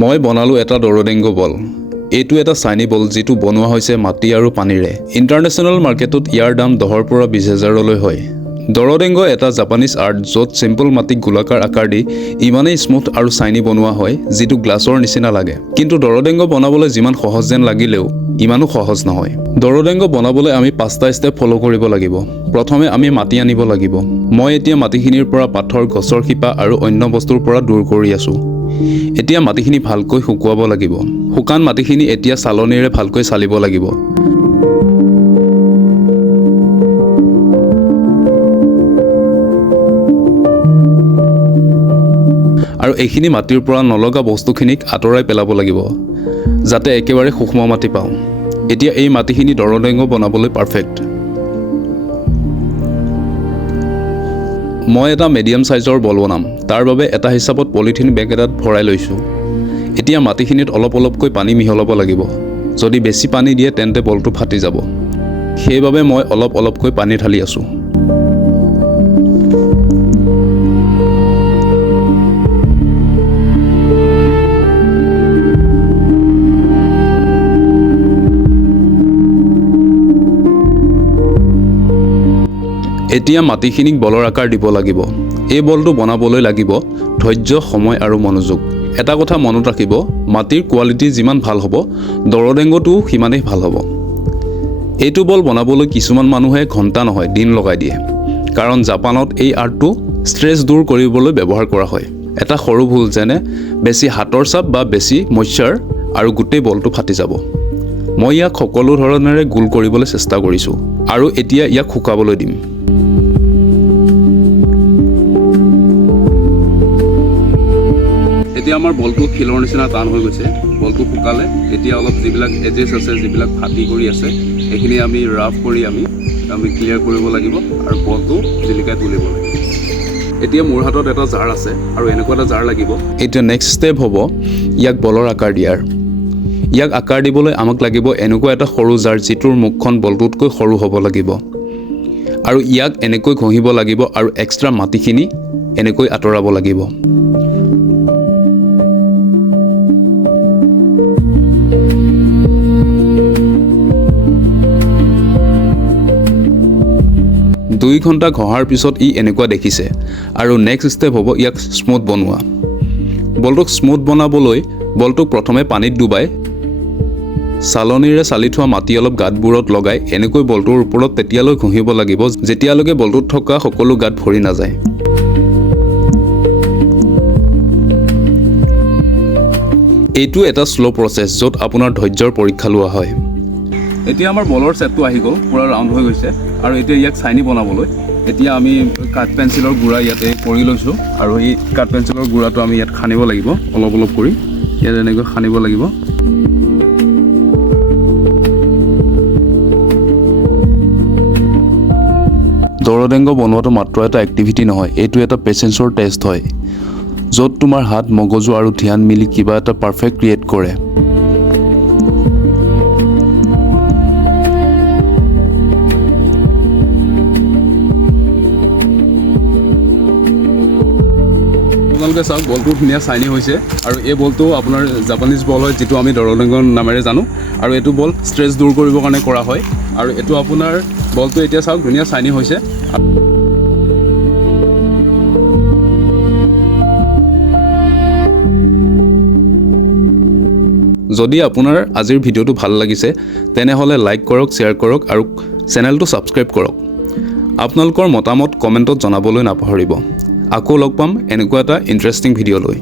মই বনালো এটা দৰদেংগ বল। এইটো এটা চাইনি বল যেটো বনোৱা হৈছে মাটি আৰু পানীৰে। ইন্টাৰনেশ্যনেল মাৰ্কেটত ইয়াৰ দাম 10ৰ পৰা 20,000লৈ হয়। দৰদেংগ এটা জাপানীজ আৰ্ট য'ত সিম্পল মাটিক গোলাকাৰ আকাৰ দি ইমানেই স্মুথ আৰু চাইনি বনোৱা হয় যেটো গ্লাছৰ নিচিনা লাগে। কিন্তু দৰদেংগ বনাবলৈ যিমান সহজ যেন লাগিলেও ইমানো সহজ নহয়। দৰদেংগ বনাবলৈ আমি 5টা ষ্টেপ ফলো কৰিব লাগিব। প্ৰথমে আমি মাটি আনিব লাগিব। মই এতিয়া মাটিখিনিৰ পৰা পাথৰ, গছৰ শিপা আৰু অন্য বস্তুৰ পৰা দূৰ কৰি আছো। এতিয়া মাটিখিনি ভালকৈ শুকুৱাব লাগিব। শুকান মাটিখিনি এতিয়া চালনীৰে ভালকৈ চালিব লাগিব। আৰু এইখিনি মাটিৰ পৰা নলগা বস্তুখিনিক আঁতৰাই পেলাব লাগিব যাতে একেবাৰে সূক্ষ্ম মাটি পাওঁ। এতিয়া এই মাটিখিনি দৰদেংগ বনাবলৈ পাৰফেক্ট। মই এটা মিডিয়াম সাইজৰ বল বনাম। তাৰ বাবে এটা হিচাপত পলিথিন বেগ এটাত ভৰাই লৈছো। এতিয়া মাটিখিনিত অলপ অলপকৈ পানী মিহলাব লাগিব। যদি বেছি পানী দিয়ে তেন্তে বলটো ফাটি যাব। সেইবাবে মই অলপ অলপকৈ পানী ঢালি আছো। এতিয়া মাটিখিনিক বলৰ আকাৰ দিব লাগিব। এই বলটো বনাবলৈ লাগিব ধৈৰ্য, সময় আৰু মনোযোগ। এটা কথা মনত ৰাখিব, মাটিৰ কোৱালিটি যিমান ভাল হ'ব দৰদেংগটোও সিমানেই ভাল হ'ব। এইটো বল বনাবলৈ কিছুমান মানুহে ঘণ্টা নহয় দিন লগাই দিয়ে। কাৰণ জাপানত এই আৰ্টটো ষ্ট্ৰেছ দূৰ কৰিবলৈ ব্যৱহাৰ কৰা হয়। এটা সৰু ভুল যেনে বেছি হাতৰ চাপ বা বেছি মইশ্চাৰ আৰু গোটেই বলটো ফাটি যাব। মই ইয়াক সকলো ধৰণেৰে গোল কৰিবলৈ চেষ্টা কৰিছো আৰু এতিয়া ইয়াক শুকাবলৈ দিম। এতিয়া আমাৰ বলটো শিলৰ নিচিনা টান হৈ গৈছে। বলটো শুকালে এতিয়া অলপ যিবিলাক এজেছ আছে, যিবিলাক ফাটি কৰি আছে, এইখিনি আমি ৰাফ কৰি আমি ক্লিয়াৰ কৰিব লাগিব আৰু বলটো জিলিকাই তুলিব লাগিব। এতিয়া মোৰ হাতত এটা জাৰ আছে আৰু এনেকুৱা এটা জাৰ লাগিব। এতিয়া নেক্সট ষ্টেপ হ'ব ইয়াক বলৰ আকাৰ দিয়াৰ। ইয়াক আকাৰ দিবলৈ আমাক লাগিব এনেকুৱা এটা সৰু জাৰ যিটোৰ মুখখন বলটোতকৈ সৰু হ'ব লাগিব। আৰু ইয়াক এনেকৈ ঘঁহিব লাগিব আৰু এক্সট্ৰা মাটিখিনি এনেকৈ আঁতৰাব লাগিব। দুই ঘণ্টা ঘঁহাৰ পিছত ই এনেকুৱা দেখিছে। আৰু নেক্সট ষ্টেপ হ'ব ইয়াক স্মুথ বনোৱা। বলটোক স্মুথ বনাবলৈ বলটোক প্ৰথমে পানীত ডুবাই চালনীৰে চালি থোৱা মাটি অলপ গাঁতবোৰত লগাই এনেকৈ বলটোৰ ওপৰত তেতিয়ালৈ ঘঁহিব লাগিব যেতিয়ালৈকে বলটোত থকা সকলো গাঁত ভৰি নাযায়। এইটো এটা শ্ল' প্ৰচেছ য'ত আপোনাৰ ধৈৰ্যৰ পৰীক্ষা লোৱা হয়। এতিয়া আমাৰ বলৰ ছেটটো আহি গ'ল, পূৰা ৰাউণ্ড হৈ গৈছে। আৰু এতিয়া ইয়াক চাইনি বনাবলৈ এতিয়া আমি কাঠ পেঞ্চিলৰ গুড়া ইয়াতে কৰি লৈছোঁ আৰু এই কাঠ পেঞ্চিলৰ গুড়াটো আমি ইয়াত সানিব লাগিব। অলপ অলপ কৰি ইয়াত এনেকৈ সানিব লাগিব। দৰদেংগ বনোৱাটো মাত্ৰ এটা এক্টিভিটি নহয়, এইটো এটা পেচেঞ্চৰ টেষ্ট হয় য'ত তোমাৰ হাত, মগজু আৰু ধ্যান মিলি কিবা এটা পাৰফেক্ট ক্ৰিয়েট কৰে। আপোনালোকে চাওক বলটো ধুনীয়া চাইনি হৈছে আৰু এই বলটো আপোনাৰ জাপানীজ বল হয় যিটো আমি দৰদেংগ নামেৰে জানো। আৰু এইটো বল ষ্ট্ৰেছ দূৰ কৰিবৰ কাৰণে কৰা হয়। আৰু এইটো আপোনাৰ বলটো এতিয়া চাওক ধুনীয়া চাইনি হৈছে। যদি আপোনাৰ আজিৰ ভিডিঅ'টো ভাল লাগিছে তেনেহ'লে লাইক কৰক, শ্বেয়াৰ কৰক আৰু চেনেলটো ছাবস্ক্ৰাইব কৰক। আপোনালোকৰ মতামত কমেণ্টত জনাবলৈ নাপাহৰিব। আকৌ লগ পাম এনেকুৱা এটা ইণ্টাৰেষ্টিং ভিডিঅ' লৈ।